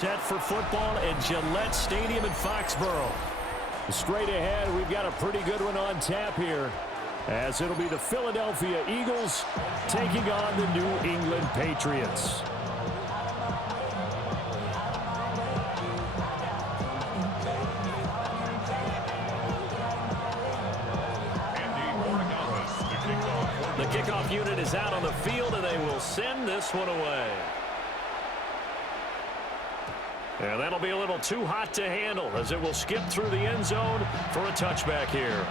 Set for football at Gillette Stadium in Foxborough. Straight ahead, we've got a pretty good one on tap here, as it'll be the Philadelphia Eagles taking on the New England Patriots. The kickoff unit is out on the field, and they will send this one away. And that'll be a little too hot to handle, as it will skip through the end zone for a touchback here.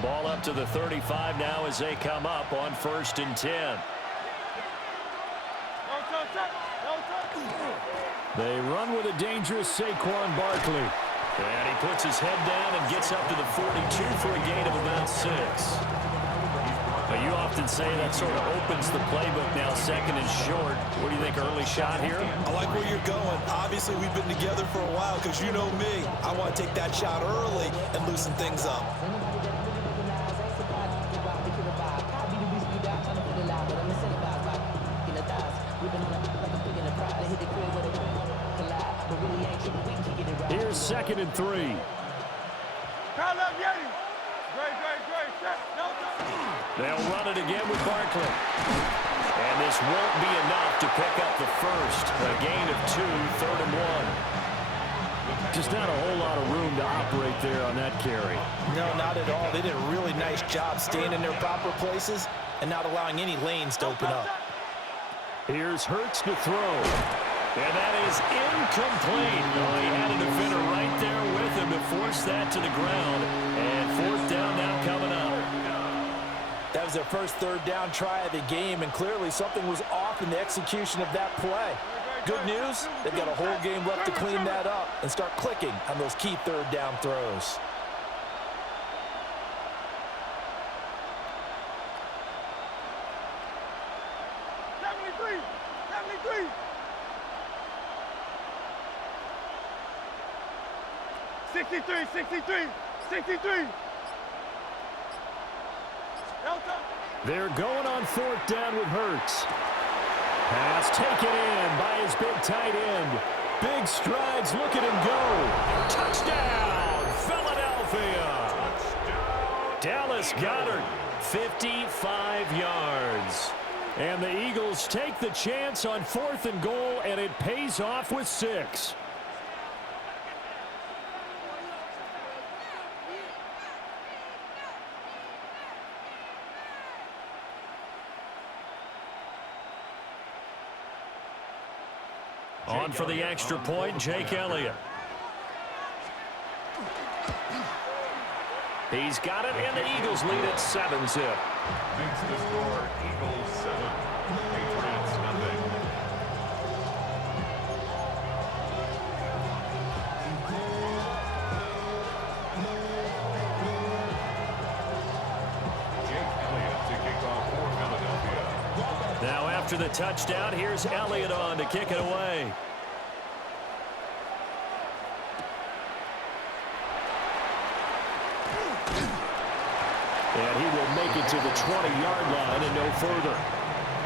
Ball up to the 35 now as they come up on 1st and 10. They run with a dangerous Saquon Barkley. And he puts his head down and gets up to the 42 for a gain of about 6. Now, you often say that sort of opens the playbook now, 2nd and short. What do you think, early shot here? I like where you're going. Obviously, we've been together for a while because you know me. I want to take that shot early and loosen things up. Here's 2nd and 3. They'll run it again with Barkley. And this won't be enough to pick up the first. A gain of 2, 3rd and 1. Just not a whole lot of room to operate there on that carry. No, not at all. They did a really nice job staying in their proper places and not allowing any lanes to open up. Here's Hurts to throw. And that is incomplete. Oh, he had a defender right there with him to force that to the ground. And 4th down now coming up. That was their first 3rd down try of the game, and clearly something was off in the execution of that play. Good news, they've got a whole game left to clean that up and start clicking on those key 3rd down throws. They're going on 4th down with Hurts. Pass taken in by his big tight end. Big strides, look at him go. Touchdown, Philadelphia. Touchdown. Dallas Goedert, 55 yards. And the Eagles take the chance on 4th and goal, and it pays off with 6. On for the extra point, Jake Elliott. He's got it, and the Eagles lead at 7-zip. Makes the score Eagles 7, Patriots nothing. Jake Elliott to kick off for Philadelphia. Now after the touchdown, here's Elliott on to kick it away. And he will make it to the 20-yard line and no further.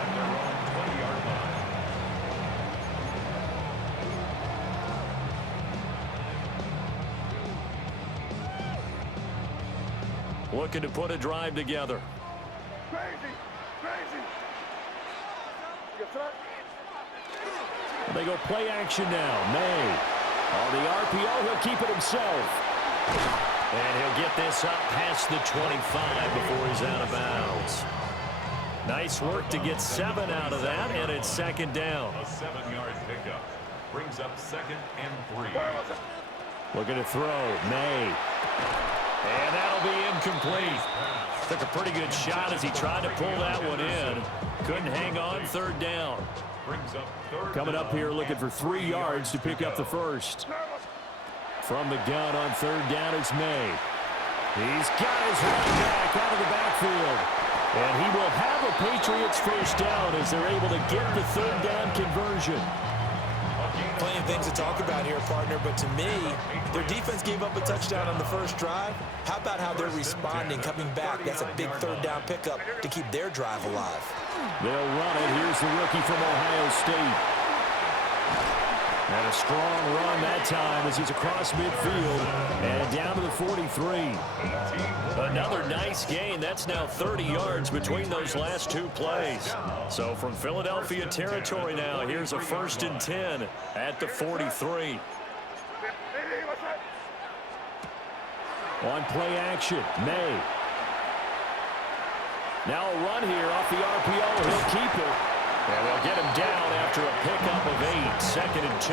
And they're on 20-yard line. Looking to put a drive together. They go play action now. May. On the RPO, he'll keep it himself. And he'll get this up past the 25 before he's out of bounds. Nice work to get 7 out of that, and it's 2nd down. A 7-yard pickup brings up 2nd and 3. Looking to throw. May. And that'll be incomplete. Took a pretty good shot as he tried to pull that one in. Couldn't hang on, 3rd down. Brings up 3rd Coming up here looking for 3 yards to pick up the first. From the gun on 3rd down, it's May. He's got his running back out of the backfield. And he will have a Patriots first down as they're able to get the 3rd down conversion. Playing things to talk about here, partner, but to me, their defense gave up a touchdown on the first drive. How about how they're responding, coming back? That's a big third down pickup to keep their drive alive. They'll run it. Here's the rookie from Ohio State. And a strong run that time as he's across midfield and down to the 43. Another nice gain. That's now 30 yards between those last two plays. So from Philadelphia territory now, here's a 1st and 10 at the 43. On play action, May. Now a run here off the RPO. He'll keep it. And they'll get him down after a pickup of 8, 2nd and 2.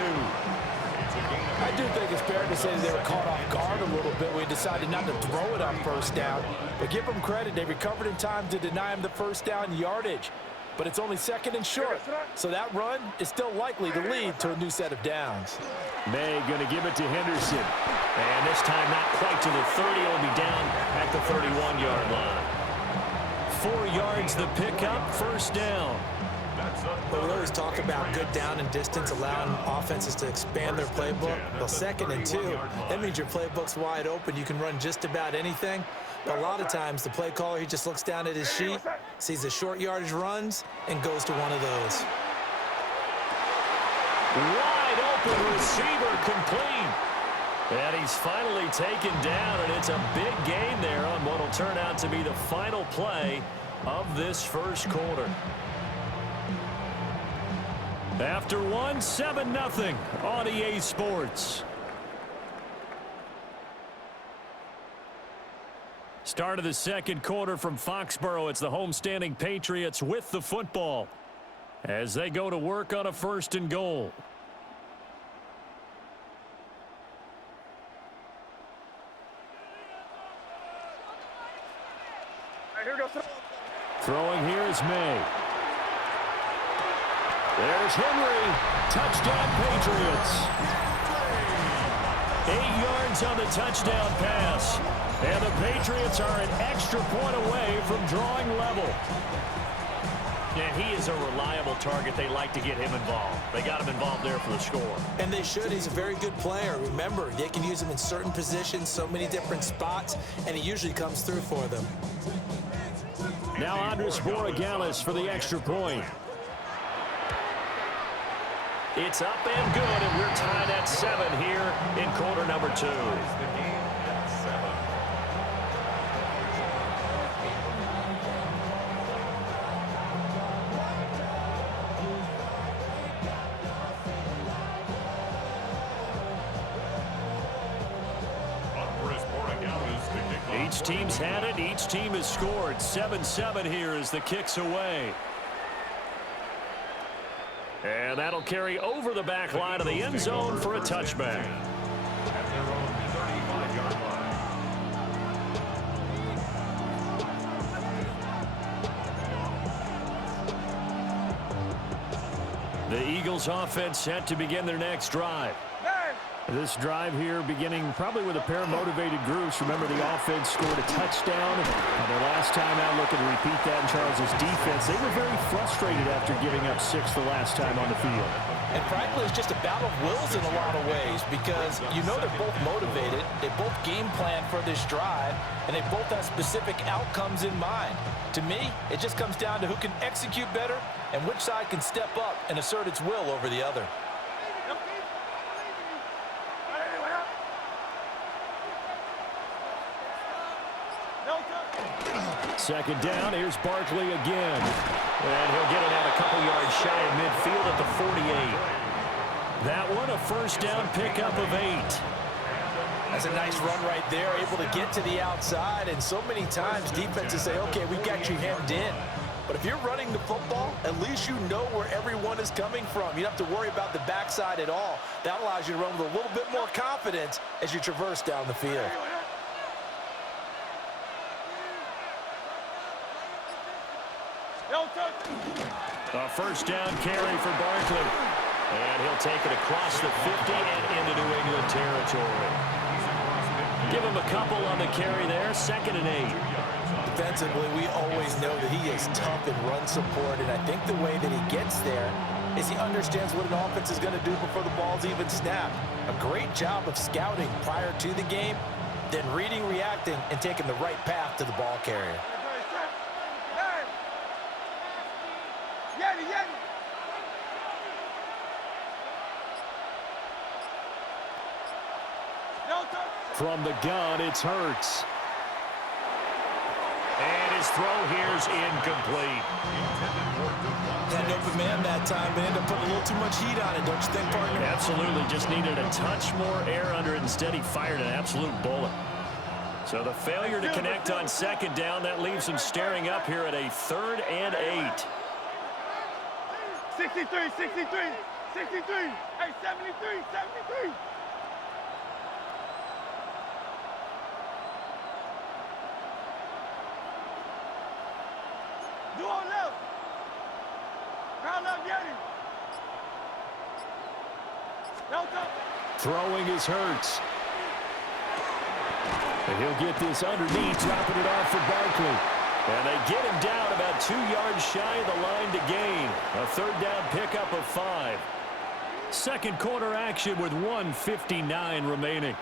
I do think it's fair to say that they were caught off guard a little bit. We decided not to throw it on first down. But give them credit. They recovered in time to deny him the first down yardage. But it's only 2nd and short. So that run is still likely to lead to a new set of downs. May going to give it to Henderson. And this time not quite to the 30. He'll be down at the 31-yard line. 4 yards the pickup, 1st down. Well, we always talk about good down and distance, allowing offenses to expand their playbook. Well, 2nd and 2, that means your playbook's wide open. You can run just about anything. But a lot of times, the play caller, he just looks down at his sheet, sees the short yardage runs, and goes to one of those. Wide open receiver complete. And he's finally taken down, and it's a big gain there on what will turn out to be the final play of this first quarter. After one, 7-0 on EA Sports. Start of the second quarter from Foxborough. It's the homestanding Patriots with the football as they go to work on a 1st and goal. Throwing here is May. There's Henry. Touchdown, Patriots. 8 yards on the touchdown pass. And the Patriots are an extra point away from drawing level. Yeah, he is a reliable target. They like to get him involved. They got him involved there for the score. And they should. He's a very good player. Remember, they can use him in certain positions, so many different spots, and he usually comes through for them. Now Andres Borregales for the extra point. It's up and good, and we're tied at 7 here in quarter number 2. Each team's had it. Each team has scored. 7-7 here as the kick's away. And that'll carry over the back line of the end zone for a touchback. At their own 35-yard line. The Eagles offense set to begin their next drive. This drive here beginning probably with a pair of motivated groups. Remember, the offense scored a touchdown. Their last time out, looking to repeat that in Charles' defense. They were very frustrated after giving up 6 the last time on the field. And frankly, it's just a battle of wills in a lot of ways because you know they're both motivated. They both game plan for this drive, and they both have specific outcomes in mind. To me, it just comes down to who can execute better and which side can step up and assert its will over the other. Second down, here's Barkley again. And he'll get it out a couple yards shy of midfield at the 48. That one, a first down pickup of 8. That's a nice run right there, able to get to the outside. And so many times defenses say, okay, we got you hemmed in. But if you're running the football, at least you know where everyone is coming from. You don't have to worry about the backside at all. That allows you to run with a little bit more confidence as you traverse down the field. A first down carry for Barkley. And he'll take it across the 50 and into New England territory. Give him a couple on the carry there. 2nd and 8. Defensively, we always know that he is tough in run support, and I think the way that he gets there is he understands what an offense is going to do before the ball's even snapped. A great job of scouting prior to the game, then reading, reacting, and taking the right path to the ball carrier. From the gun, it's Hurts. And his throw here's incomplete. Had an open man that time, but ended up putting a little too much heat on it, don't you think, partner? Absolutely. Just needed a touch more air under it. Instead, he fired an absolute bullet. So the failure to connect on second down, that leaves him staring up here at a 3rd and 8. 63, 63, 63. Hey, 73, 73. Do on left. Round up, get him. Delta. Throwing is Hurts. And he'll get this underneath, dropping it off for Barkley. And they get him down about 2 yards shy of the line to gain. A 3rd down pickup of 5. Second quarter action with 1:59 remaining.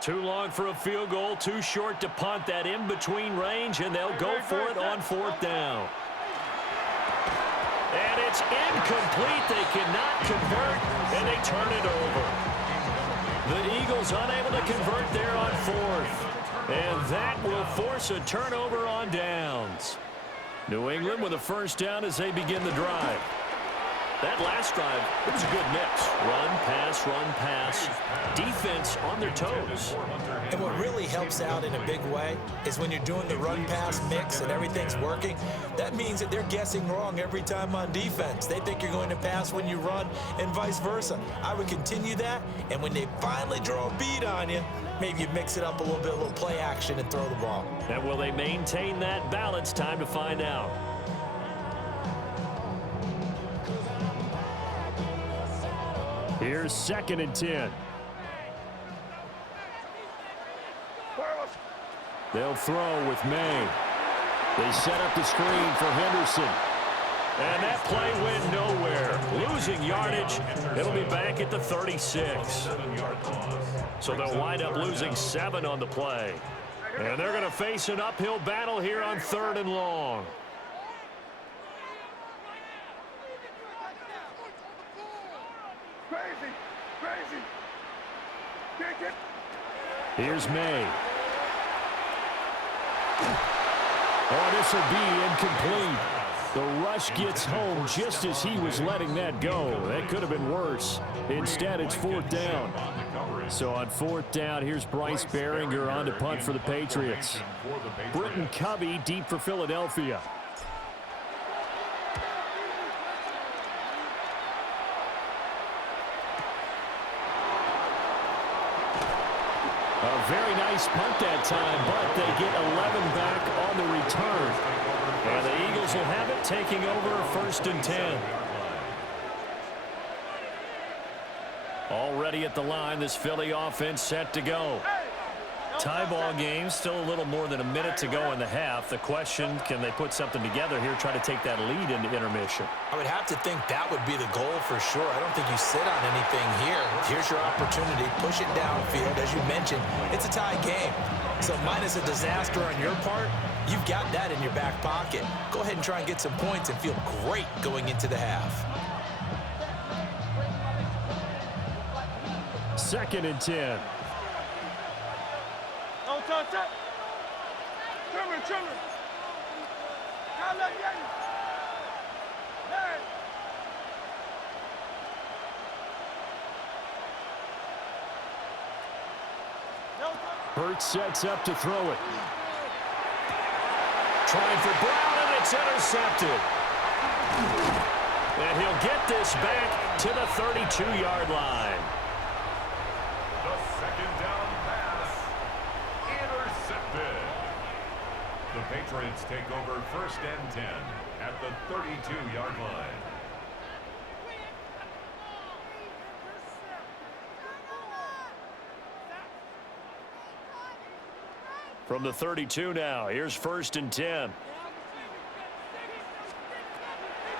Too long for a field goal, too short to punt that in-between range, and they'll go for it on 4th down. And it's incomplete. They cannot convert, and they turn it over. The Eagles unable to convert there on 4th. And that will force a turnover on downs. New England with a 1st down as they begin the drive. That last drive, it was a good mix. Run, pass. Defense on their toes. And what really helps out in a big way is when you're doing the run-pass mix and everything's working, that means that they're guessing wrong every time on defense. They think you're going to pass when you run and vice versa. I would continue that, and when they finally draw a beat on you, maybe you mix it up a little play action and throw the ball. And will they maintain that balance? Time to find out. Here's 2nd and 10. They'll throw with May. They set up the screen for Henderson. And that play went nowhere. Losing yardage. It'll be back at the 36. So they'll wind up losing 7 on the play. And they're going to face an uphill battle here on 3rd and long. Crazy. Kick it. Here's May. Oh, this will be incomplete. The rush gets home just as he was letting that go. That could have been worse. Instead, it's 4th down. So on 4th down, here's Bryce Behringer on to punt for the Patriots. Britton Covey deep for Philadelphia. A very nice punt that time, but they get 11 back on the return. And the Eagles will have it, taking over 1st and 10. Already at the line, this Philly offense set to go. Tie ball game, still a little more than a minute to go in the half. The question, can they put something together here, try to take that lead into intermission? I would have to think that would be the goal for sure. I don't think you sit on anything here. Here's your opportunity. Push it downfield. As you mentioned, it's a tie game. So minus a disaster on your part, you've got that in your back pocket. Go ahead and try and get some points and feel great going into the half. 2nd and 10. Touch. Trimmer. Now let get him. Hey. Hurts sets up to throw it. Trying for Brown, and it's intercepted. And he'll get this back to the 32-yard line. The 2nd down pass. Intercepted. The Patriots take over 1st and 10 at the 32-yard line. From the 32 now, here's 1st and 10.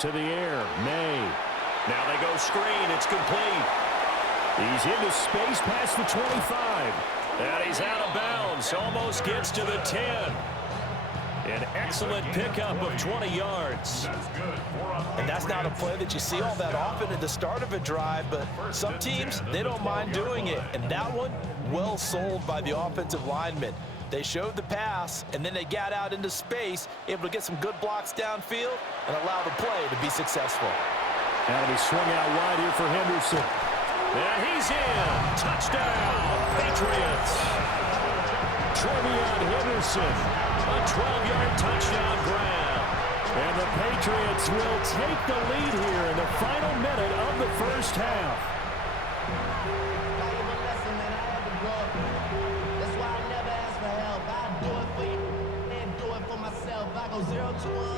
To the air, May. Now they go screen. It's complete. He's into space past the 25. And he's out of bounds. Almost gets to the 10. An excellent pickup of 20 yards. And that's not a play that you see all that often at the start of a drive, but some teams, they don't mind doing it. And that one, well sold by the offensive lineman. They showed the pass, and then they got out into space, able to get some good blocks downfield and allow the play to be successful. That'll be swung out wide here for Henderson. And he's in. Touchdown, Patriots. Trevion Henderson. A 12-yard touchdown grab. And the Patriots will take the lead here in the final minute of the first half.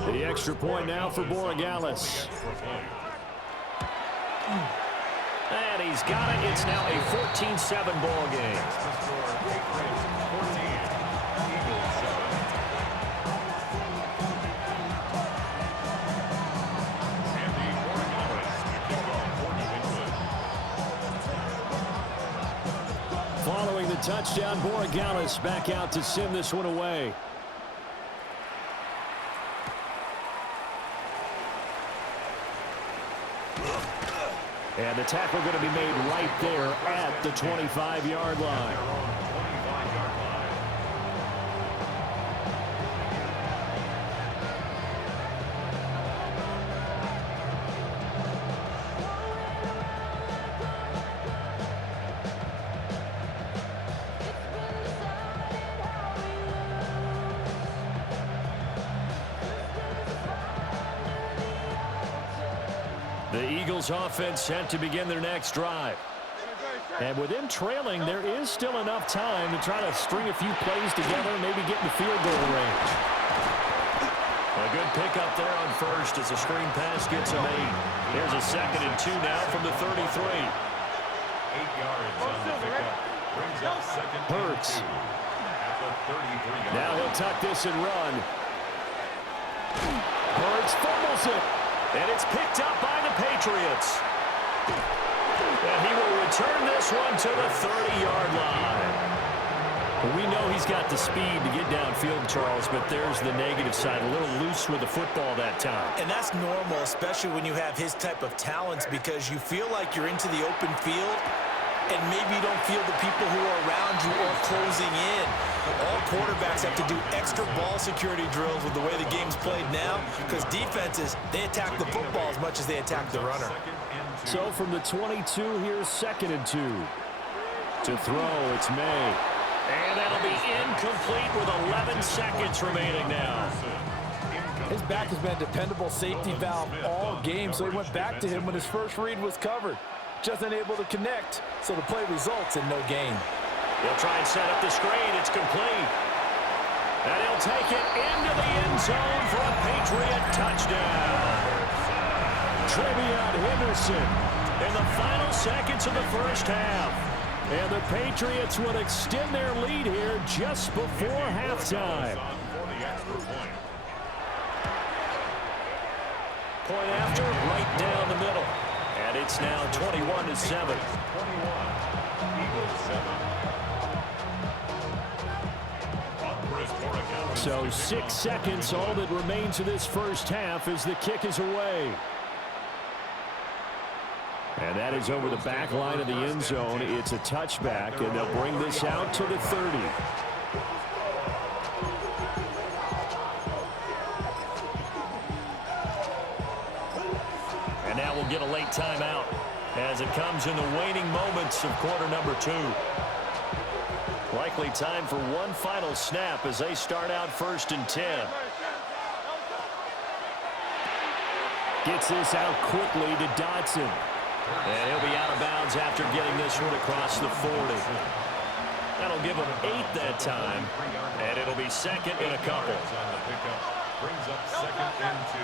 The extra point now for Borregales. And he's got it. It's now a 14-7 ball game. Following the touchdown, Borregales back out to send this one away. And the tackle going to be made right there at the 25-yard line. The Eagles offense set to begin their next drive. And with them trailing, there is still enough time to try to string a few plays together and maybe get in the field goal range. A good pickup there on first as the screen pass gets him 8. There's a 2nd and 2 now from the 33. 8 yards on the pickup. Brings up 2nd and 2 Hurts. at the 33-yard line. Now he'll tuck this and run. Hurts fumbles it. And it's picked up by the Patriots. And he will return this one to the 30-yard line. We know he's got the speed to get downfield, Charles, but there's the negative side. A little loose with the football that time. And that's normal, especially when you have his type of talents, because you feel like you're into the open field and maybe you don't feel the people who are around you or closing in. All quarterbacks have to do extra ball security drills with the way the game's played now, because defenses, they attack the football as much as they attack the runner. So from the 22, here's 2nd and 2. To throw, it's May. And that'll be incomplete with 11 seconds remaining now. His back has been a dependable safety valve all game, so he went back to him when his first read was covered. Just unable to connect, so the play results in no gain. He'll try and set up the screen. It's complete. And he'll take it into the end zone for a Patriot touchdown. Trevion Henderson in the final seconds of the first half. And the Patriots would extend their lead here just before halftime. Point after, right down the middle. And it's now 21-7. So 6 seconds, all that remains of this first half as the kick is away. And that is over the back line of the end zone. It's a touchback, and they'll bring this out to the 30. And now we'll get a late timeout as it comes in the waning moments of quarter number 2. Likely time for one final snap as they start out 1st and 10. Gets this out quickly to Dotson. And he'll be out of bounds after getting this one across the 40. That'll give him 8 that time. And it'll be 2nd and a couple. Brings up 2nd and 2.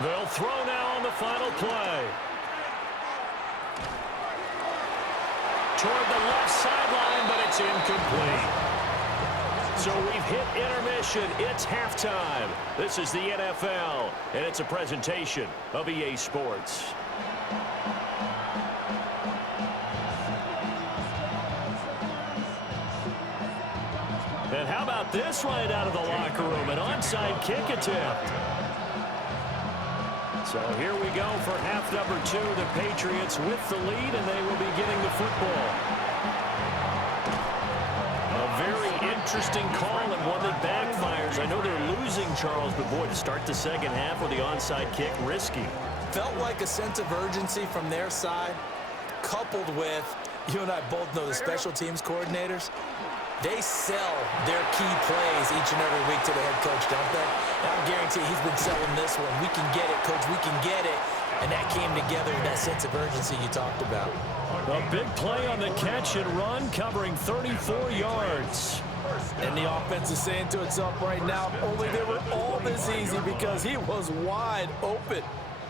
They'll throw now on the final play. toward the left sideline, but it's incomplete. So we've hit intermission. It's halftime. This is the NFL, and it's a presentation of EA Sports. And how about this right out of the locker room? An onside kick attempt. So here we go for half number 2. The Patriots with the lead, and they will be getting the football. A very interesting call and one that backfires. I know they're losing, Charles, but boy, to start the second half with the onside kick, risky. Felt like a sense of urgency from their side, coupled with, you and I both know the special teams coordinators, they sell their key plays each and every week to the head coach, don't they? And I guarantee he's been selling this one. We can get it, coach, we can get it. And that came together with that sense of urgency you talked about. A big play on the catch and run, covering 34 yards. And the offense is saying to itself right now, only they were all this easy because he was wide open.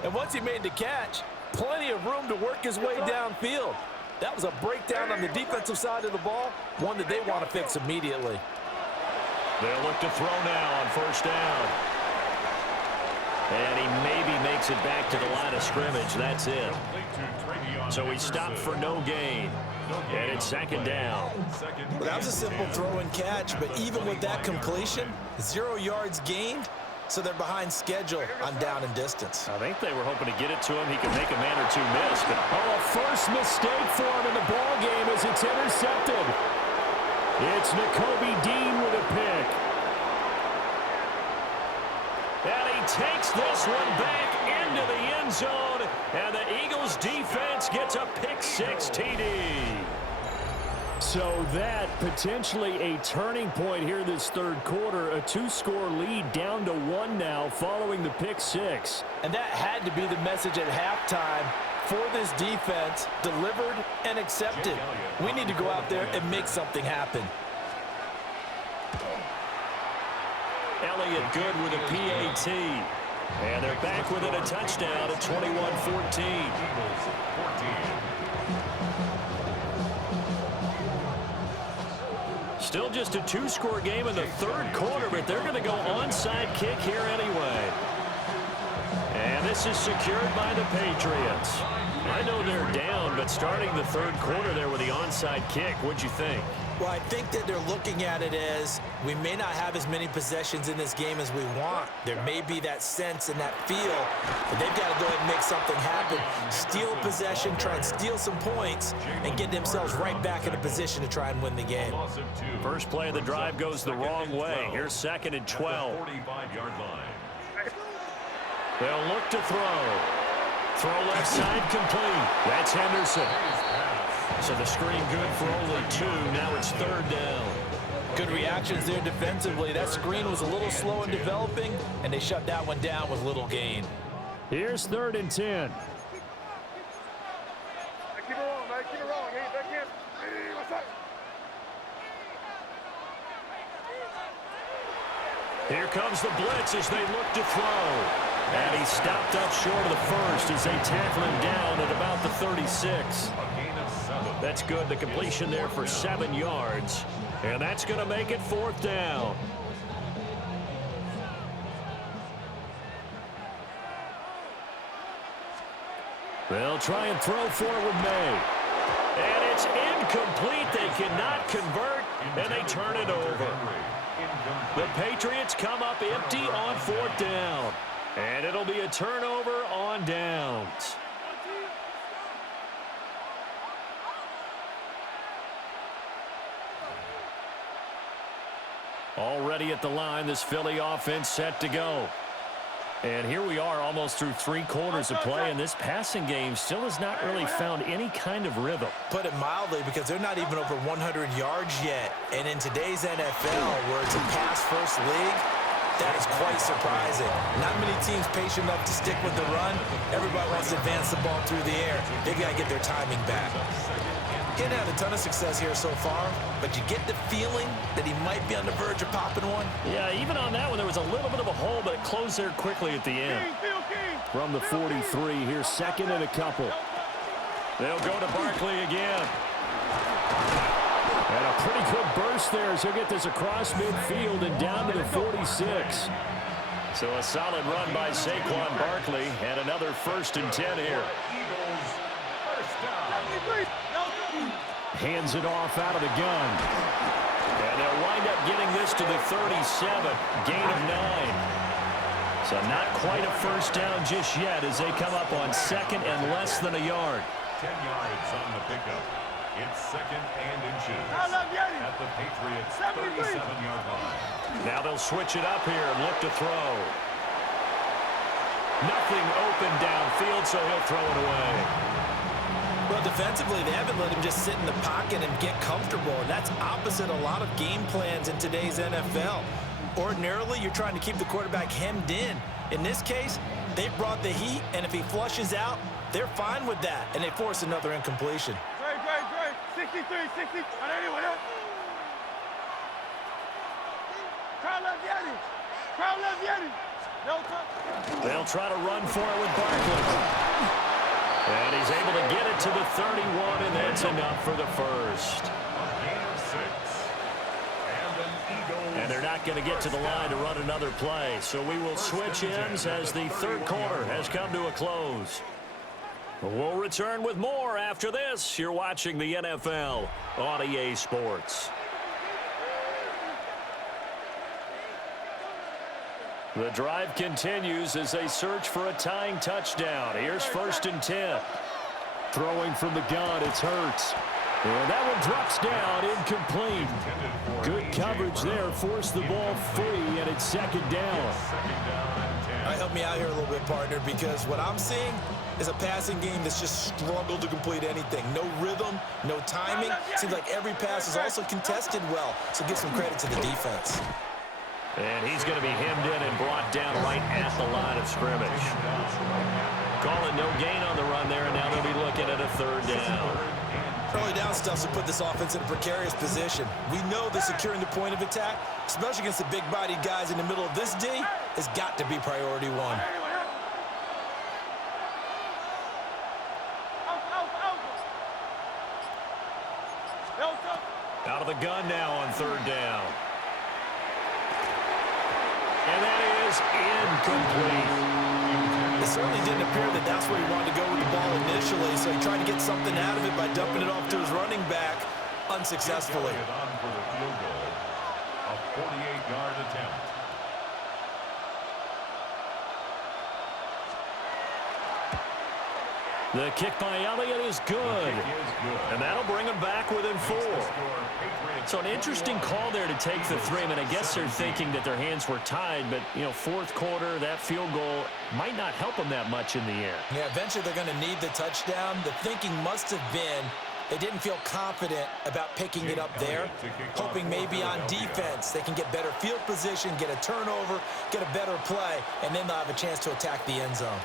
And once he made the catch, plenty of room to work his way downfield. That was a breakdown on the defensive side of the ball, one that they want to fix immediately. They'll look to throw now on first down. And he maybe makes it back to the line of scrimmage. That's it. So he stopped for no gain. And it's second down. Well, that was a simple throw and catch, but even with that completion, 0 yards gained, so they're behind schedule on down and distance. I think they were hoping to get it to him. He could make a man or two miss. But a first mistake for him in the ball game as it's intercepted. It's Nakobe Dean with a pick. And he takes this one back into the end zone. And the Eagles defense gets a pick-6 TD. So that potentially a turning point here this third quarter. A 2-score lead down to 1 now following the pick-6. And that had to be the message at halftime for this defense, delivered and accepted. We need to go out there and make something happen. Elliott good with a PAT. And they're back within a touchdown at 21-14. Still just a 2-score game in the third quarter, but they're going to go onside kick here anyway. And this is secured by the Patriots. I know they're down, but starting the third quarter there with the onside kick, what'd you think? Well, I think that they're looking at it as we may not have as many possessions in this game as we want. There may be that sense and that feel, but they've got to go ahead and make something happen. Steal a possession, try and steal some points, and get themselves right back in a position to try and win the game. First play of the drive goes the wrong way. Here's 2nd and 12. 45-yard line. They'll look to throw. Throw left side complete. That's Henderson. So the screen good for only 2. Now it's 3rd down. Good reactions there defensively. That screen was a little slow in developing, and they shut that one down with little gain. Here's 3rd and 10. Keep it rolling, man. Keep it rolling. What's up? Here comes the blitz as they look to throw. And he stopped up short of the first as they tackle him down at about the 36. That's good. The completion there for 7 yards. And that's going to make it 4th down. They'll try and throw forward May. And it's incomplete. They cannot convert, and they turn it over. The Patriots come up empty on 4th down. And it'll be a turnover on downs. Already at the line, this Philly offense set to go. And here we are almost through 3 quarters of play, and this passing game still has not really found any kind of rhythm. Put it mildly, because they're not even over 100 yards yet. And in today's NFL, where it's a pass-first league, that is quite surprising. Not many teams patient enough to stick with the run. Everybody wants to advance the ball through the air. They've got to get their timing back. He didn't have a ton of success here so far, but you get the feeling that he might be on the verge of popping one. Yeah, even on that one, there was a little bit of a hole, but it closed there quickly at the end. From the 43, here's 2nd and a couple. They'll go to Barkley again. And a pretty good burst there as he'll get this across midfield and down to the 46. So a solid run by Saquon Barkley and another 1st and 10 here. Eagles, first down. Hands it off out of the gun. And they'll wind up getting this to the 37. Gain of 9. So not quite a first down just yet as they come up on 2nd and less than a yard. 10 yards on the pickup. It's 2nd and inches at the Patriots' 37-yard line. Now they'll switch it up here and look to throw. Nothing open downfield, so he'll throw it away. Well, defensively, they haven't let him just sit in the pocket and get comfortable, and that's opposite a lot of game plans in today's NFL. Ordinarily, you're trying to keep the quarterback hemmed in. In this case, they brought the heat, and if he flushes out, they're fine with that, and they force another incompletion. Great. 63, 60. Crowd left Yeti. No touch. They'll try to run for it with Barkley. And he's able to get it to the 31, and that's enough for the first. A gain of 6. And an Eagles. And they're not going to get to the line to run another play. So we will switch ends as the 3rd quarter has come to a close. We'll return with more after this. You're watching the NFL on EA Sports. The drive continues as they search for a tying touchdown. Here's 1st and 10. Throwing from the gun, it's Hurts. And that one drops down, incomplete. Good coverage there, forced the ball free, and it's 2nd down. All right, help me out here a little bit, partner, because what I'm seeing is a passing game that's just struggled to complete anything. No rhythm, no timing. Seems like every pass is also contested well, so give some credit to the defense. And he's going to be hemmed in and brought down right at the line of scrimmage. Calling no gain on the run there, and now they'll be looking at a 3rd down. Early down stuff will put this offense in a precarious position. We know that securing the point of attack, especially against the big-bodied guys in the middle of this D, has got to be priority 1. Out of the gun now on 3rd down. And that is incomplete. It certainly didn't appear that that's where he wanted to go with the ball initially, so he tried to get something out of it by dumping it off to his running back unsuccessfully. On for the field goal. A 48-yard attempt. The kick by Elliott is good. And that'll bring him back within 4. So an interesting call there to take the 3. I mean, I guess they're thinking that their hands were tied, but, 4th quarter, that field goal might not help them that much in the air. Yeah, eventually they're going to need the touchdown. The thinking must have been they didn't feel confident about picking it up there, hoping maybe on defense they can get better field position, get a turnover, get a better play, and then they'll have a chance to attack the end zone.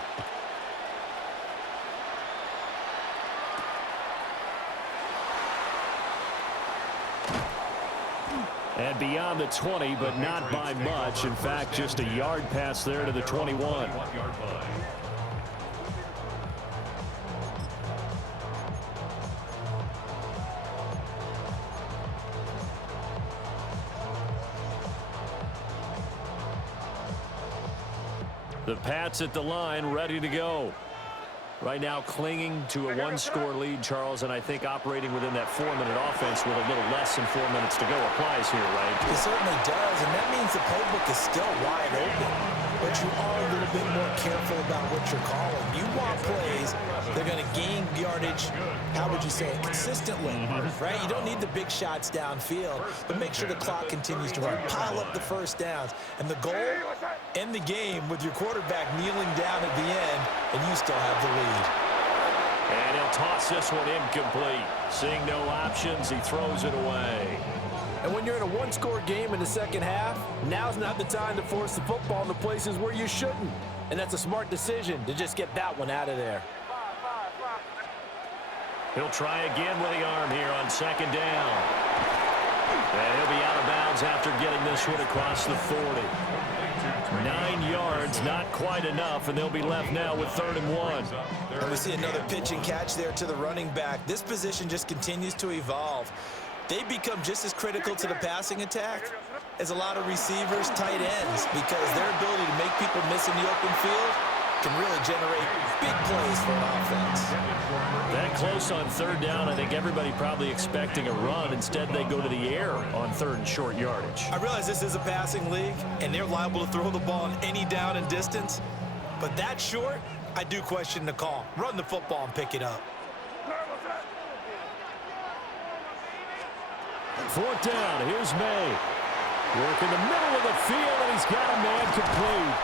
And beyond the 20, but not by much. In fact, just a yard pass there to the 21. The Pats at the line, ready to go. Right now clinging to a 1-score lead, Charles, and I think operating within that 4-minute offense with a little less than 4 minutes to go applies here, right? It certainly does, and that means the playbook is still wide open. But you are a little bit more careful about what you're calling. You want plays they're going to gain yardage, how would you say it, consistently, right? You don't need the big shots downfield, but make sure the clock continues to run. Pile up the first downs. And the goal, end the game with your quarterback kneeling down at the end, and you still have the lead. And he'll toss this one incomplete. Seeing no options, he throws it away. And when you're in a 1-score game in the second half, now's not the time to force the football in the places where you shouldn't. And that's a smart decision to just get that one out of there. He'll try again with the arm here on 2nd down. And he'll be out of bounds after getting this one across the 40. 9 yards, not quite enough, and they'll be left now with 3rd and 1. And we see another pitch and catch there to the running back. This position just continues to evolve. They become just as critical to the passing attack as a lot of receivers, tight ends, because their ability to make people miss in the open field can really generate big plays for an offense. That close on 3rd down, I think everybody probably expecting a run. Instead, they go to the air on 3rd and short yardage. I realize this is a passing league, and they're liable to throw the ball on any down and distance. But that short, I do question the call. Run the football and pick it up. 4th down, here's May. Work in the middle of the field, and he's got a man complete.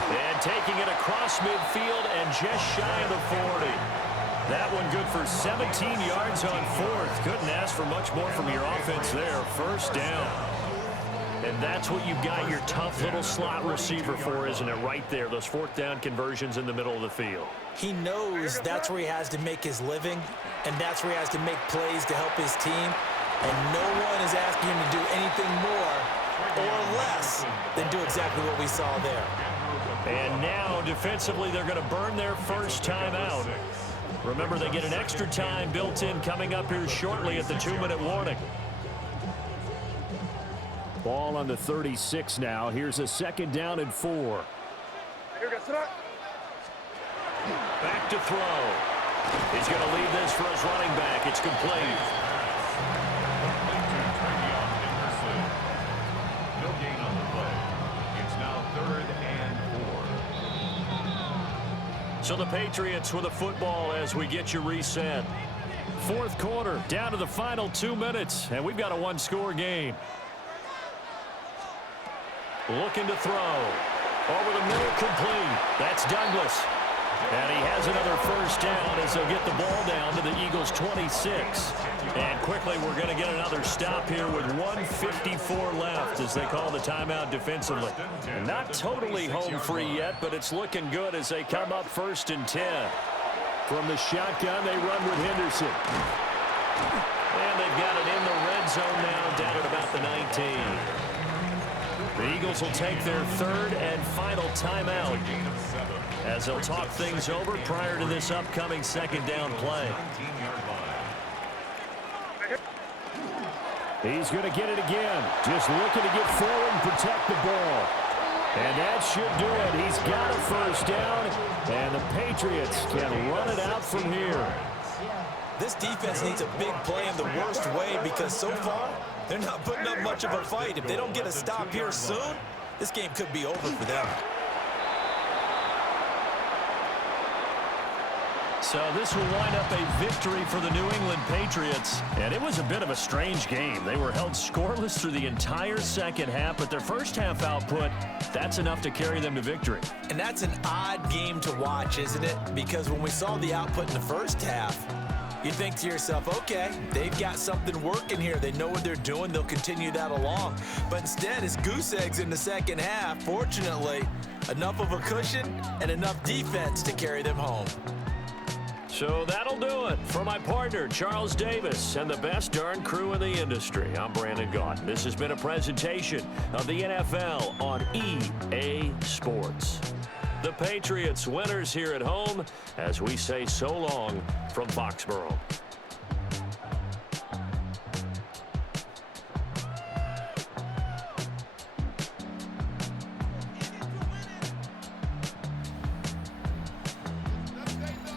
And taking it across midfield and just shy of the 40. That one good for 17 yards on 4th. Couldn't ask for much more from your offense there. 1st down. And that's what you've got your tough little slot receiver for, isn't it? Right there, those 4th down conversions in the middle of the field. He knows that's where he has to make his living, and that's where he has to make plays to help his team. And no one is asking him to do anything more or less than do exactly what we saw there. And now, defensively, they're going to burn their first time out. Remember, they get an extra time built in coming up here shortly at the 2-minute warning. Ball on the 36 now. Here's a 2nd down and 4. Back to throw. He's going to leave this for his running back. It's complete. No gain on the play. It's now 3rd and 4. So the Patriots with a football as we get you reset. 4th quarter, down to the final 2 minutes, and we've got a 1-score game. Looking to throw. Over the middle, complete. That's Douglas. And he has another 1st down as they'll get the ball down to the Eagles' 26. And quickly, we're going to get another stop here with 1:54 left as they call the timeout defensively. Not totally home free yet, but it's looking good as they come up 1st and 10. From the shotgun, they run with Henderson. And they've got it in the red zone now, down at about the 19. The Eagles will take their 3rd and final timeout as they'll talk things over prior to this upcoming 2nd down play. He's going to get it again. Just looking to get forward and protect the ball. And that should do it. He's got a 1st down, and the Patriots can run it out from here. This defense needs a big play in the worst way because so far, they're not putting up much of a fight. If they don't get a stop here soon, this game could be over for them. So this will wind up a victory for the New England Patriots. And it was a bit of a strange game. They were held scoreless through the entire 2nd half, but their first half output, that's enough to carry them to victory. And that's an odd game to watch, isn't it? Because when we saw the output in the first half, you think to yourself, okay, they've got something working here. They know what they're doing. They'll continue that along. But instead, it's goose eggs in the 2nd half. Fortunately, enough of a cushion and enough defense to carry them home. So that'll do it. For my partner, Charles Davis, and the best darn crew in the industry, I'm Brandon Gaudin. This has been a presentation of the NFL on EA Sports. The Patriots winners here at home as we say so long from Foxborough.